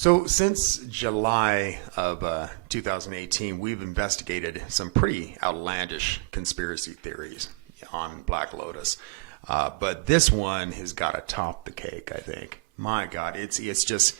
So since July of 2018, we've investigated some pretty outlandish conspiracy theories on Black Lotus, but this one has got to top the cake. I think. My God, it's just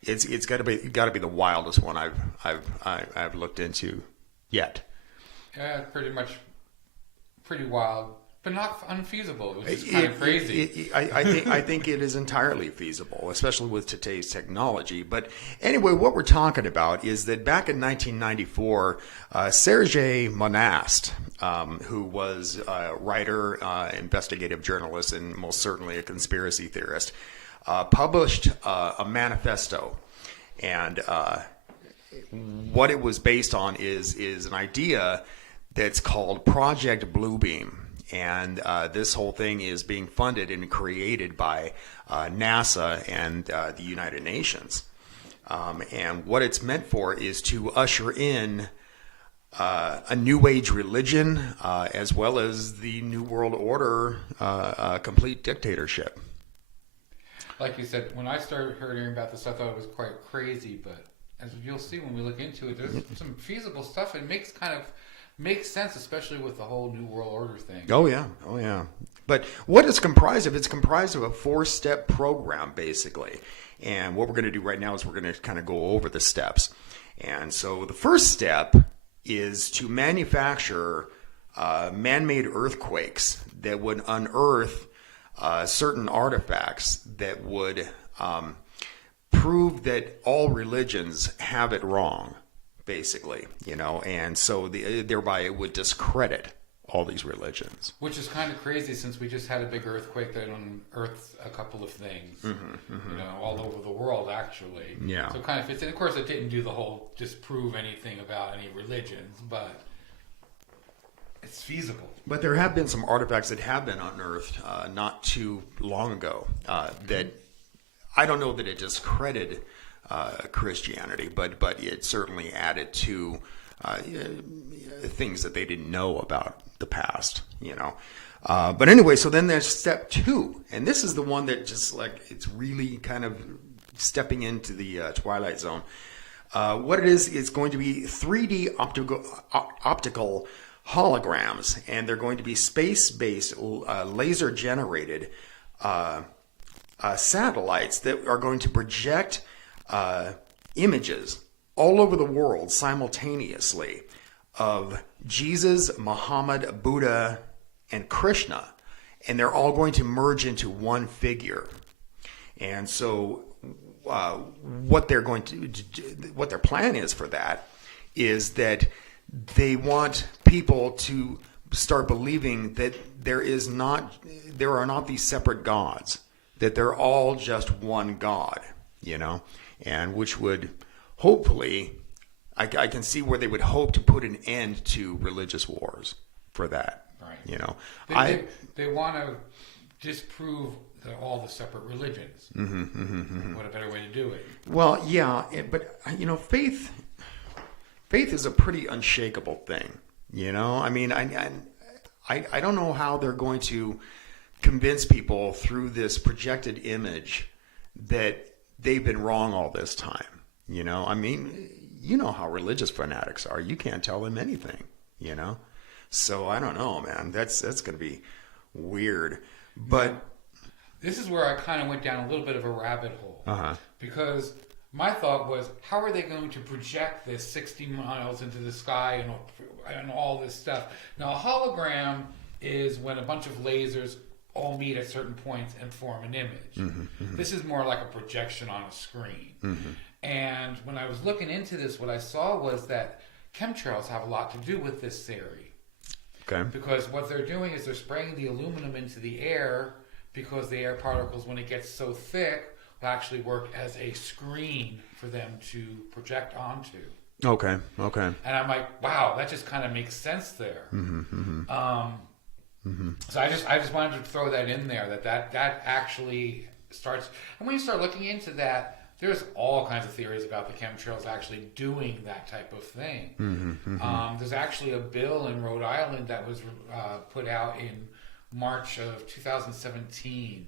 it's got to be the wildest one I've looked into yet. Yeah, pretty wild, but not unfeasible. It was just kind of crazy. I think it is entirely feasible, especially with today's technology. But anyway, what we're talking about is that back in 1994, Sergei Monast, who was a writer, investigative journalist, and most certainly a conspiracy theorist, published a manifesto. And what it was based on is an idea that's called Project Bluebeam. And this whole thing is being funded and created by NASA and the United Nations. And what it's meant for is to usher in a new age religion as well as the New World Order, complete dictatorship. Like you said, when I started hearing about this, I thought it was quite crazy. But as you'll see when we look into it, there's some feasible stuff. It makes sense, especially with the whole New World Order thing. Oh yeah. But what it's comprised of? It's comprised of a 4-step program, basically. And what we're going to do right now is we're going to kind of go over the steps. And so the first step is to manufacture man-made earthquakes that would unearth certain artifacts that would prove that all religions have it wrong, basically, and so thereby it would discredit all these religions. Which is kind of crazy since we just had a big earthquake that unearthed a couple of things, all over the world, actually. Yeah. So it kind of fits in. Of course, it didn't do the whole disprove anything about any religions, but it's feasible. But there have been some artifacts that have been unearthed not too long ago that I don't know that it discredited Christianity, but it certainly added to things that they didn't know about the past, But anyway, so then there's step 2, and this is the one that just it's really kind of stepping into the Twilight Zone. What it is going to be 3D optical holograms, and they're going to be space-based, laser-generated satellites that are going to project images all over the world simultaneously of Jesus, Muhammad, Buddha, and Krishna, and they're all going to merge into one figure. And so what their plan is for that is that they want people to start believing that there are not these separate gods, that they're all just one God, and which would hopefully, I can see where they would hope to put an end to religious wars for that. Right. They want to disprove all the separate religions. What a better way to do it. Well, yeah, but faith is a pretty unshakable thing. I mean, I don't know how they're going to convince people through this projected image that they've been wrong all this time. I mean, how religious fanatics are. You can't tell them anything, So I don't know, man. That's going to be weird. But this is where I kind of went down a little bit of a rabbit hole. Because my thought was, how are they going to project this 60 miles into the sky and all this stuff? Now, a hologram is when a bunch of lasers all meet at certain points and form an image. This is more like a projection on a screen. And when I was looking into this, what I saw was that chemtrails have a lot to do with this theory. Okay. Because what they're doing is they're spraying the aluminum into the air, because the air particles, when it gets so thick, will actually work as a screen for them to project onto. Okay. And I'm like, wow, that just kind of makes sense there. So I just wanted to throw that in there, that actually starts. And when you start looking into that, there's all kinds of theories about the chemtrails actually doing that type of thing. There's actually a bill in Rhode Island that was put out in March of 2017,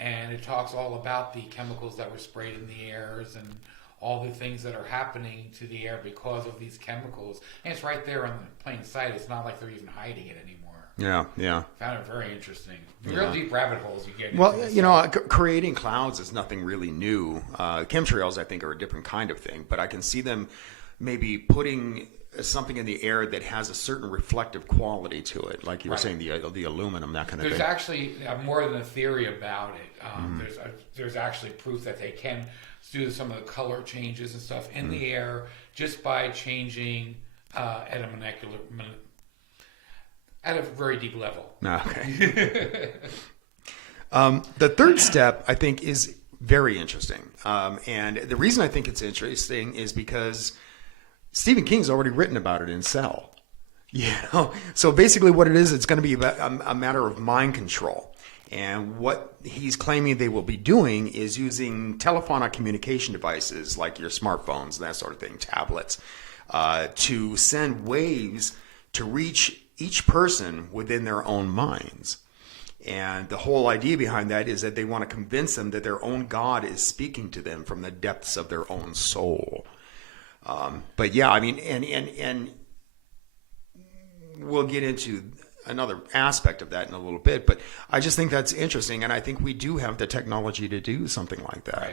and it talks all about the chemicals that were sprayed in the airs and all the things that are happening to the air because of these chemicals. And it's right there in plain sight. It's not like they're even hiding it anymore. Yeah. Found it very interesting. Real deep rabbit holes you get into. Well, creating clouds is nothing really new. Chemtrails, I think, are a different kind of thing, but I can see them maybe putting something in the air that has a certain reflective quality to it, like you were saying, the aluminum, that kind of thing. There's actually more than a theory about it. There's actually proof that they can do some of the color changes and stuff in the air just by changing at a very deep level. Okay. The third step, I think, is very interesting. And the reason I think it's interesting is because Stephen King's already written about it in Cell. So basically what it is, it's going to be about a matter of mind control. And what he's claiming they will be doing is using telephonic communication devices like your smartphones, that sort of thing, tablets, to send waves to reach each person within their own minds. And the whole idea behind that is that they want to convince them that their own God is speaking to them from the depths of their own soul. But yeah, I mean, and we'll get into another aspect of that in a little bit, but I just think that's interesting. And I think we do have the technology to do something like that,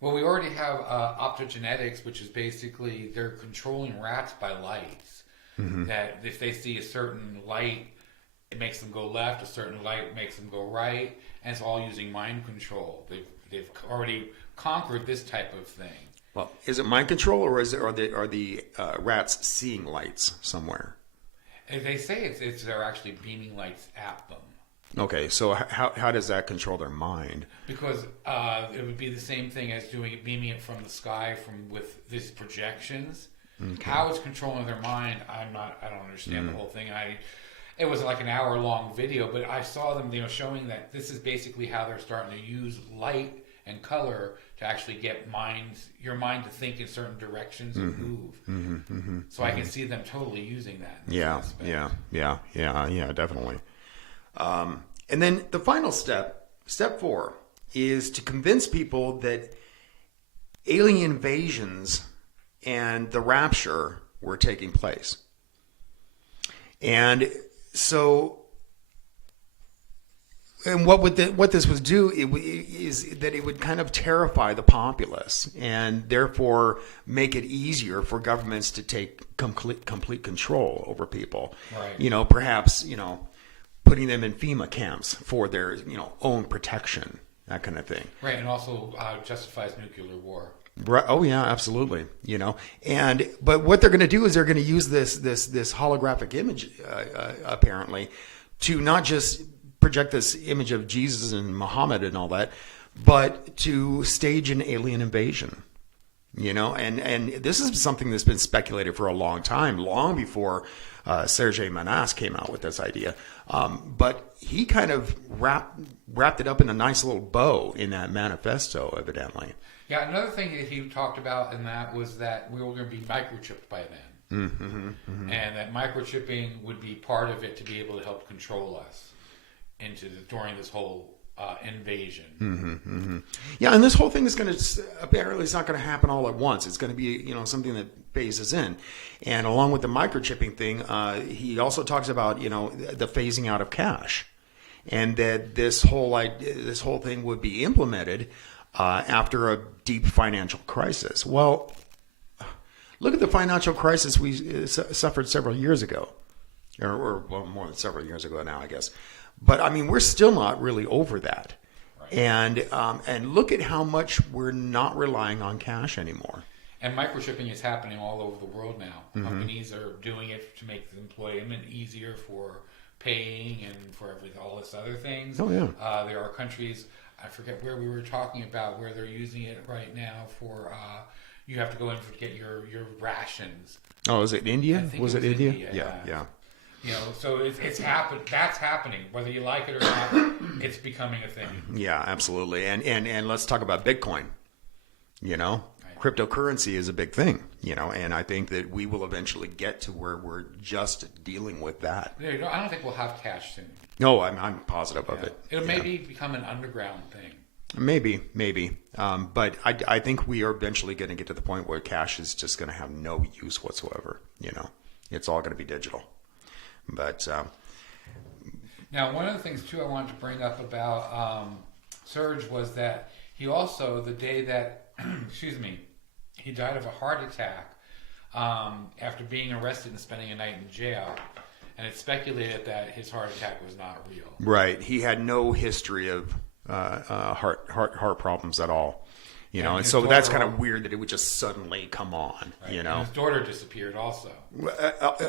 Well, we already have optogenetics, which is basically they're controlling rats by lights. That if they see a certain light, it makes them go left. A certain light makes them go right, and it's all using mind control. They've already conquered this type of thing. Well, is it mind control, or are the rats seeing lights somewhere? And they say they're actually beaming lights at them. Okay, so how does that control their mind? Because it would be the same thing as beaming it from the sky with these projections. Okay. How it's controlling their mind, I don't understand the whole thing. It was like an hour-long video, but I saw them, showing that this is basically how they're starting to use light and color to actually get your mind to think in certain directions and move. So I can see them totally using that. Yeah, definitely. And then the final step 4, is to convince people that alien invasions and the rapture were taking place. And so, and what this would do is that it would kind of terrify the populace, and therefore make it easier for governments to take complete control over people. Right. Perhaps putting them in FEMA camps for their own protection, that kind of thing. Right, and also justifies nuclear war. Right. Oh yeah, absolutely. But what they're going to do is they're going to use this holographic image, apparently, to not just project this image of Jesus and Muhammad and all that, but to stage an alien invasion. And this is something that's been speculated for a long time, long before Sergei Manas came out with this idea. But he kind of wrapped it up in a nice little bow in that manifesto, evidently. Yeah, another thing that he talked about in that was that we were going to be microchipped by then. And that microchipping would be part of it to be able to help control us during this whole invasion. Yeah, and this whole thing is going to, apparently it's not going to happen all at once. It's going to be, something that phases in. And along with the microchipping thing, he also talks about, the phasing out of cash. And that this whole thing would be implemented after a deep financial crisis. Well, look at the financial crisis we suffered several years ago, or more than several years ago now, I guess. But I mean, we're still not really over that. Right. And look at how much we're not relying on cash anymore. And microchipping is happening all over the world now. Companies are doing it to make the employment easier for paying and for all this other things. Oh yeah. There are countries, I forget where we were talking about, where they're using it right now for you have to go in to get your rations. Oh, is it India? Was it India? Yeah. So it's happened. That's happening, whether you like it or not. It's becoming a thing. Yeah, absolutely. And let's talk about Bitcoin. Right. Cryptocurrency is a big thing. And I think that we will eventually get to where we're just dealing with that. Yeah, I don't think we'll have cash soon. No, I'm positive of it. It'll maybe become an underground thing. Maybe. But I think we are eventually going to get to the point where cash is just going to have no use whatsoever. It's all going to be digital. But now, one of the things too I wanted to bring up about Serge was that he also, the day that, excuse me, he died of a heart attack after being arrested and spending a night in jail. And it's speculated that his heart attack was not real. Right. He had no history of heart problems at all. And so that's kind of weird that it would just suddenly come on. Right. And his daughter disappeared also.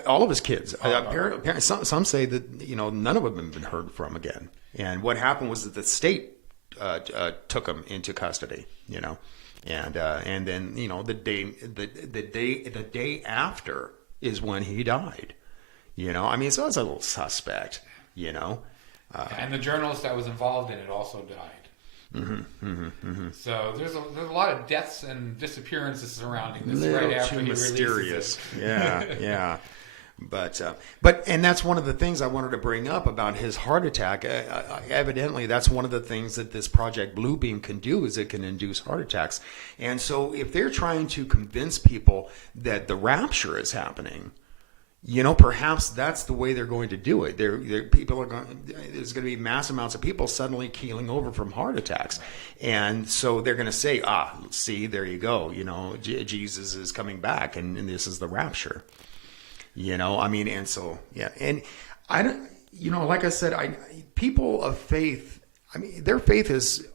All of his kids. Apparently, some say that none of them have been heard from again. And what happened was that the state took him into custody. And then the day after is when he died. So it's a little suspect. And the journalist that was involved in it also died. So there's a lot of deaths and disappearances surrounding this right after he mysterious. Releases it. Yeah. But and that's one of the things I wanted to bring up about his heart attack. Evidently, that's one of the things that this Project Bluebeam can do, is it can induce heart attacks. And so if they're trying to convince people that the rapture is happening, perhaps that's the way they're going to do it. There's going to be mass amounts of people suddenly keeling over from heart attacks. And so they're going to say, see, there you go. Jesus is coming back and this is the rapture. And so, yeah. And I don't, like I said, people of faith, their faith is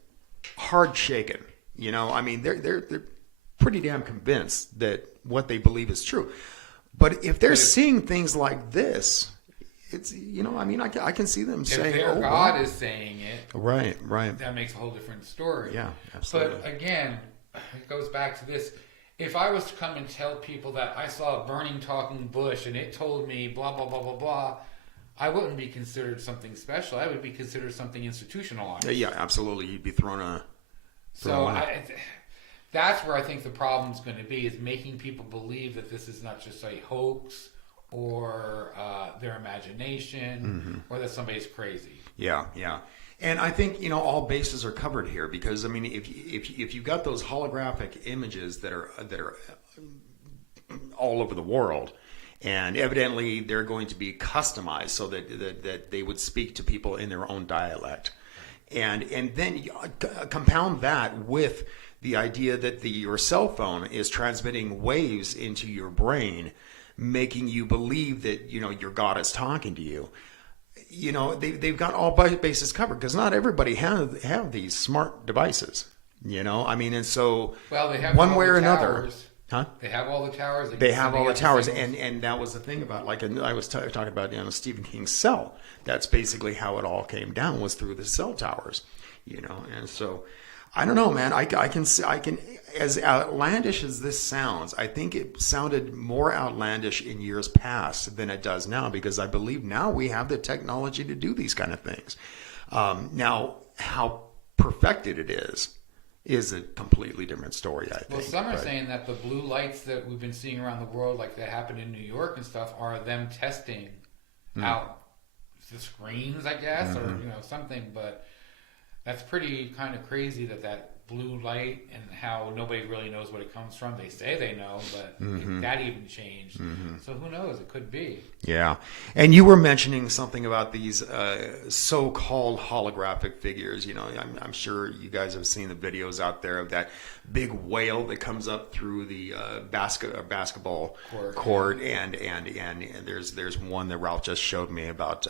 hard shaken. They're pretty damn convinced that what they believe is true. But if they're seeing things like this, it's, I can see them saying, if their God is saying it, right, that makes a whole different story. Yeah, absolutely. But again, it goes back to this. If I was to come and tell people that I saw a burning talking bush and it told me blah, blah, blah, blah, blah, I wouldn't be considered something special. I would be considered something institutionalized. Yeah, absolutely. You'd be thrown out. That's where I think the problem's going to be, is making people believe that this is not just a hoax or their imagination or that somebody's crazy. Yeah. And I think, all bases are covered here because, if you've got those holographic images that are all over the world, and evidently they're going to be customized so that they would speak to people in their own dialect. And then you compound that with the idea that your cell phone is transmitting waves into your brain, making you believe that, your God is talking to you. They've got all bases covered because not everybody have these smart devices, and so well, they have one way or another. Huh? They have all the towers. They have all the towers, and that was the thing about, I was talking about, Stephen King's Cell. That's basically how it all came down, was through the cell towers, and so I don't know, man. I can as outlandish as this sounds, I think it sounded more outlandish in years past than it does now, because I believe now we have the technology to do these kind of things. Now, how perfected it is a completely different story, I think. Well, some are saying that the blue lights that we've been seeing around the world, like that happened in New York and stuff, are them testing out the screens, I guess, or something. But that's pretty kind of crazy that blue light, and how nobody really knows what it comes from. They say they know, but that even changed. So who knows? It could be. Yeah. And you were mentioning something about these so-called holographic figures. I'm sure you guys have seen the videos out there of that big whale that comes up through the basketball court. And there's one that Ralph just showed me about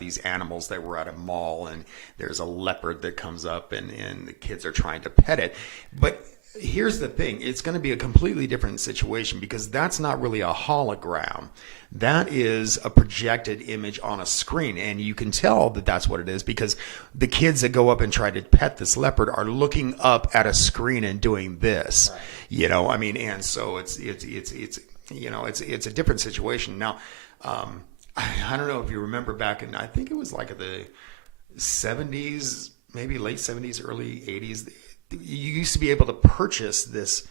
these animals that were at a mall, and there's a leopard that comes up, and the kids are trying to pet it. But here's the thing. It's going to be a completely different situation, because that's not really a hologram. That is a projected image on a screen, and you can tell that that's what it is, because the kids that go up and try to pet this leopard are looking up at a screen and doing this. Right. And so it's a different situation. Now, I don't know if you remember back in, I think it was like the 70s, maybe late 70s, early 80s, you used to be able to purchase this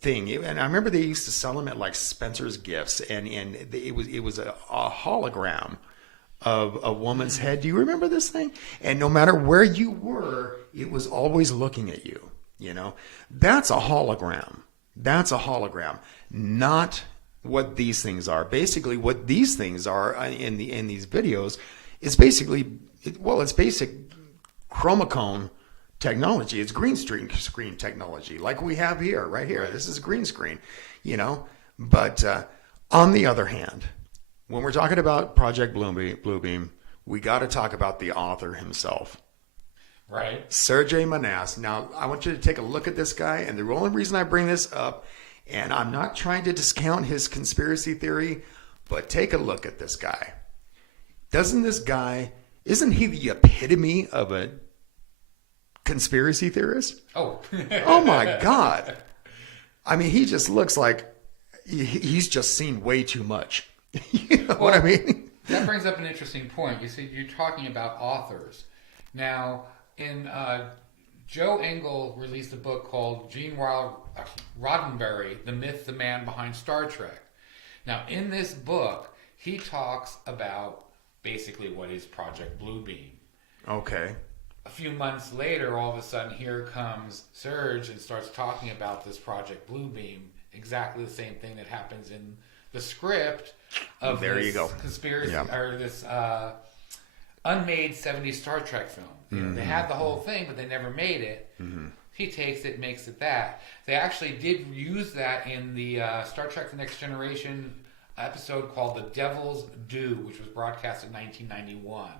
thing, and I remember they used to sell them at like Spencer's Gifts, and it was a hologram of a woman's head. Do you remember this thing? And no matter where you were, it was always looking at you. You know, that's a hologram. That's a hologram, not what these things are. Basically, what these things are in these videos is basically, it's basic chromacone technology. It's green screen technology, like we have here, right here. This is green screen, you know. But on the other hand, when we're talking about Project Bluebeam, we got to talk about the author himself. Right. Sergei Manas. Now, I want you to take a look at this guy, and the only reason I bring this up, and I'm not trying to discount his conspiracy theory, but take a look at this guy. Isn't he the epitome of a conspiracy theorist? Oh. Oh my God. I mean, he just looks like he's just seen way too much. You know what I mean? That brings up an interesting point. You see, you're talking about authors. Now, Joe Engel released a book called Gene Roddenberry, The Myth, the Man Behind Star Trek. Now, in this book, he talks about basically what is Project Bluebeam. Okay. A few months later, all of a sudden, here comes Serge and starts talking about this Project Bluebeam, exactly the same thing that happens in the script of this conspiracy, or this unmade 70s Star Trek film. You know, they had the whole thing, but they never made it. Mm-hmm. He takes it, makes it that. They actually did use that in the Star Trek The Next Generation episode called The Devil's Due, which was broadcast in 1991.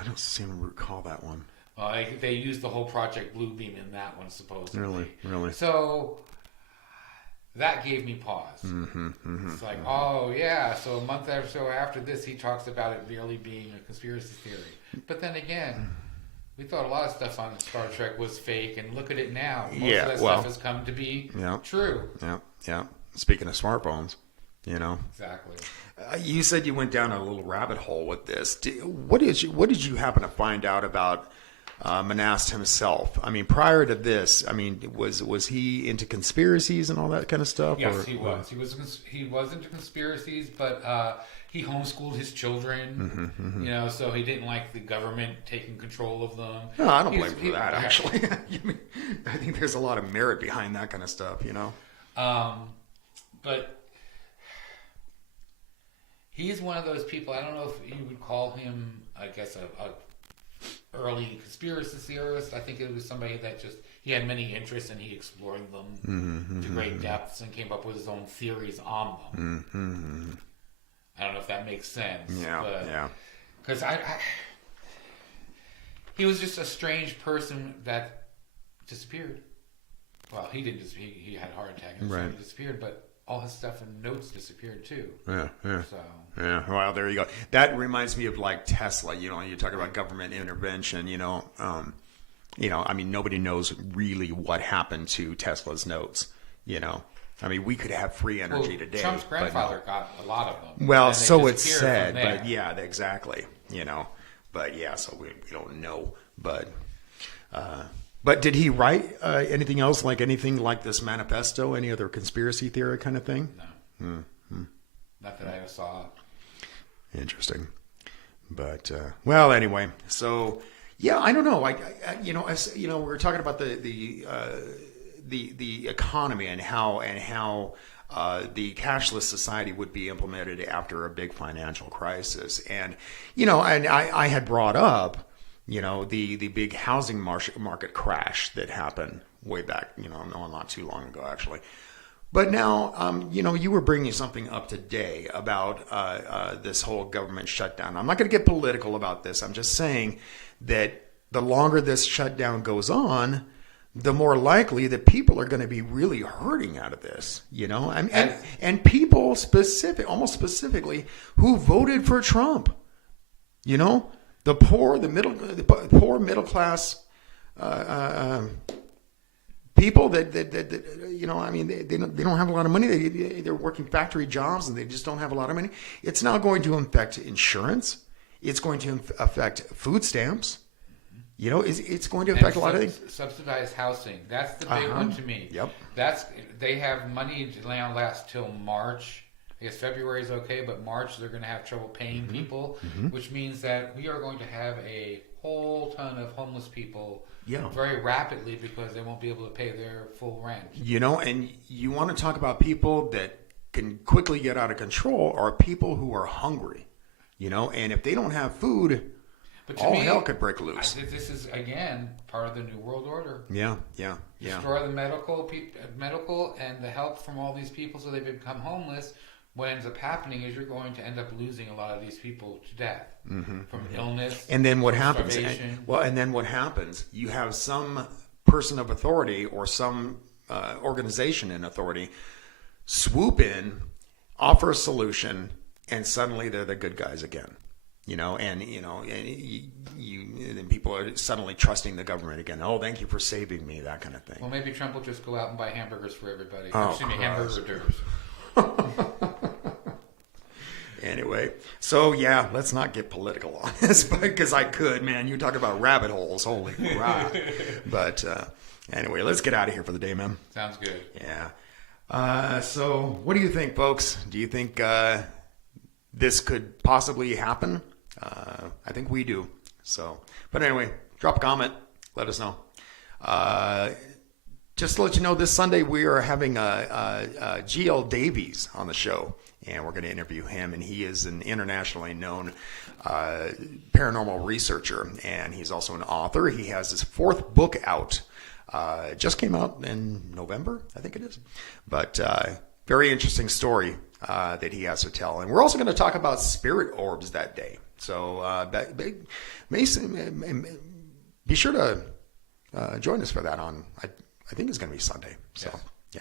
I don't seem to recall that one. They used the whole Project Bluebeam in that one, supposedly. Really? So that gave me pause. It's like, oh yeah, so a month or so after this, he talks about it really being a conspiracy theory. But then again, we thought a lot of stuff on Star Trek was fake, and look at it now. Most of that stuff has come to be true. Yeah. Speaking of smartphones, you know. Exactly. You said you went down a little rabbit hole with this. What did you happen to find out about Manast himself? I mean, prior to this, I mean, was he into conspiracies and all that kind of stuff? Yes, he was. He was into conspiracies, but he homeschooled his children. You know, so he didn't like the government taking control of them. No, I don't blame him for that. Actually, I think there's a lot of merit behind that kind of stuff. You know, but he's one of those people. I don't know if you would call him, I guess, a early conspiracy theorist. I think it was somebody that he had many interests and he explored them to great depths and came up with his own theories on them. I don't know if that makes sense. Yeah. Because he was just a strange person that disappeared. Well, he didn't disappear. He had a heart attack and so he disappeared, but all his stuff and notes disappeared too. Yeah. So. Yeah. Well, there you go. That reminds me of like Tesla. You know, you talk about government intervention. You know, I mean, nobody knows really what happened to Tesla's notes. You know, I mean, we could have free energy today. Trump's grandfather got a lot of them. Well, so it's said, but yeah, exactly. You know, but yeah, so we don't know, but. But did he write anything else, like anything like this manifesto, any other conspiracy theory kind of thing? No. Not that I ever saw. Interesting. But, well, anyway, so, yeah, I don't know. We were talking about the economy and how the cashless society would be implemented after a big financial crisis. And, you know, and I had brought up, you know, the big housing market crash that happened way back, you know, not too long ago, actually. But now, you know, you were bringing something up today about this whole government shutdown. I'm not going to get political about this. I'm just saying that the longer this shutdown goes on, the more likely that people are going to be really hurting out of this, you know, and people almost specifically who voted for Trump, you know. The poor middle class people that you know, I mean, they don't have a lot of money. They're working factory jobs and they just don't have a lot of money. It's now going to affect insurance. It's going to affect food stamps. You know, it's going to affect a lot of things. Subsidized housing. That's the big one to me. Yep. They have money to last till March. I guess February is okay, but March they're going to have trouble paying people, which means that we are going to have a whole ton of homeless people very rapidly because they won't be able to pay their full rent. You know, and you want to talk about people that can quickly get out of control are people who are hungry, you know, and if they don't have food, but all me, hell could break loose. This is, again, part of the New World Order. Yeah. Destroy the medical and the help from all these people so they become homeless. What ends up happening is you're going to end up losing a lot of these people to death from illness. And then what happens? Starvation. And then what happens? You have some person of authority or some organization in authority swoop in, offer a solution, and suddenly they're the good guys again. You know, and then people are suddenly trusting the government again. Oh, thank you for saving me, that kind of thing. Well, maybe Trump will just go out and buy hamburgers for everybody. Hamburgers. Anyway, so yeah, let's not get political on this because I could, man. You talk about rabbit holes, holy crap. But anyway, let's get out of here for the day, man. Sounds good. Yeah. So what do you think, folks? Do you think this could possibly happen? I think we do. So, but anyway, drop a comment. Let us know. Just to let you know, this Sunday we are having G.L. Davies on the show, and we're going to interview him. And he is an internationally known paranormal researcher, and he's also an author. He has his 4th book out. It just came out in November, I think it is. But very interesting story that he has to tell. And we're also going to talk about spirit orbs that day. So be sure to join us for that on, I think it's going to be Sunday. So, yeah.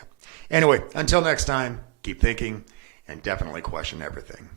Anyway, until next time, keep thinking and definitely question everything.